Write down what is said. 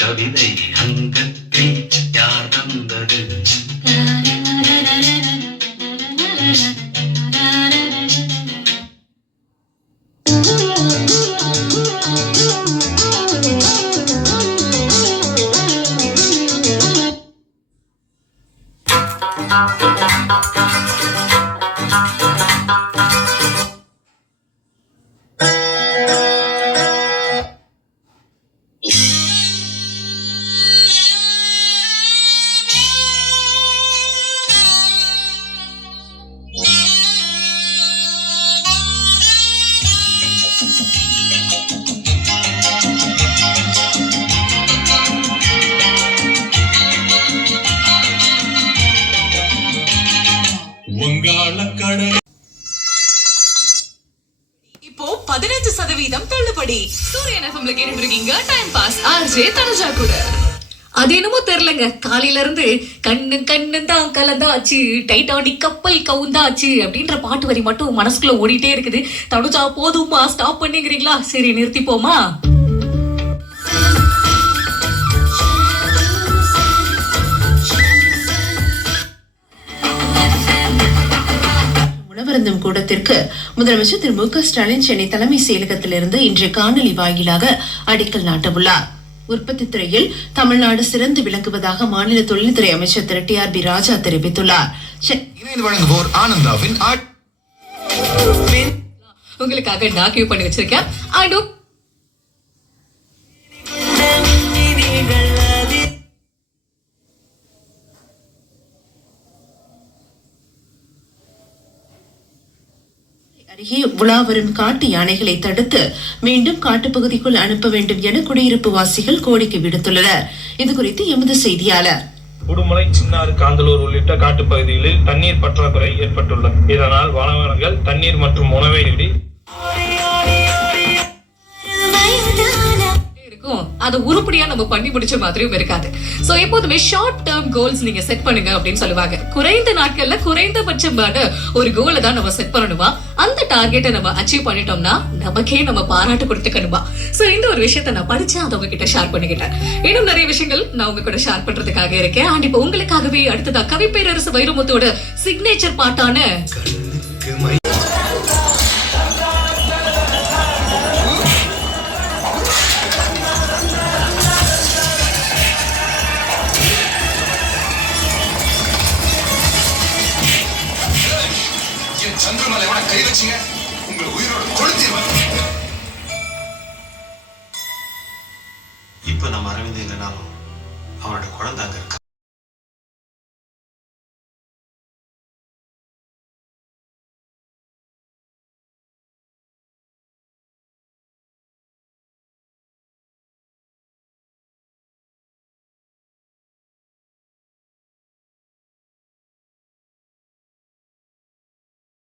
கவிதை அங்கத்தில் யார் தந்தது? இப்போ 15% தள்ளுபடி. சூரியன் எஃப்எம்ல கேட்டுட்டு இருக்கீங்க டைம் பாஸ் ஆர்ஜே தனுஜா கூட. அது என்னமோ தெரியலங்க, காலையில இருந்து கண்ணு கண்ணு தான் கலந்தாச்சு, டைட்டானிக் கப்பல் கவுந்தாச்சு அப்படின்ற பாட்டு வரி மட்டும் மனசுக்குள்ள ஓடிட்டே இருக்குது. தனுஜா போதுமா, ஸ்டாப் பண்ணிக்கிறீங்களா? சரி நிறுத்திப்போமா? உணவருந்தும் கூடத்திற்கு முதலமைச்சர் திரு மு க ஸ்டாலின் சென்னை தலைமை செயலகத்திலிருந்து இன்று காணொலி வாயிலாக அடிக்கல் நாட்டவுள்ளார். உற்பத்தி துறையில் தமிழ்நாடு சிறந்து விளங்குவதாக மாநில தொழில்துறை அமைச்சர் திரு டி ஆர் பி ராஜா தெரிவித்துள்ளார். உங்களுக்காக டாக்யூ பண்ணி வச்சிருக்கேன். அருகே உலா வரும் காட்டு யானைகளை தடுத்து மீண்டும் காட்டுப்பகுதிக்குள் அனுப்ப வேண்டும் என குடியிருப்பு வாசிகள் கோரிக்கை விடுத்துள்ளனர். இதுகுறித்து எமது செய்தியாளர். உடுமலை, சின்னாறு, காந்தலூர் உள்ளிட்ட காட்டுப்பகுதிகளில் தண்ணீர் பற்றாக்குறை ஏற்பட்டுள்ளது. இதனால் வனவிலங்குகள் தண்ணீர் மற்றும் உணவை தேடி அது உருப்படியா நம்ம பண்ணி முடிச்ச மாதிரியும் இருக்காது. சோ எப்போதுமே ஷார்ட் டேர்ம் கோல்ஸ் நீங்க செட் பண்ணுங்க அப்படின்னு சொல்லுவாங்க. குறைந்த நாட்கள்ல குறைந்தபட்சமான ஒரு கோலை தான் நம்ம செட் பண்ணணுமா, அந்த டார்கெட்டை நம்ம அச்சீவ் பண்ணிட்டோம்னா நமக்கே நம்ம பாராட்டு கொடுத்துக்கணுமா. சோ இந்த ஒரு விஷயத்த நான் படிச்சு அதை உங்ககிட்ட ஷேர் பண்ணிக்கிட்டேன். இன்னும் நிறைய விஷயங்கள் நான் உங்க கூட ஷேர் பண்றதுக்காக இருக்கேன். அண்ட் இப்போ உங்களுக்காகவே அடுத்ததா கவிப்பேரரசு வைரமுத்தோட சிக்னேச்சர் பாட்டான மக்கள் மேல எவன கை வச்சீங்க உங்களை உயிரோட கொளுத்திடுவேன். இப்ப நம்ம அரவிந்த் இல்லைனாலும் அவனோட குழந்தை அங்க இருக்கா.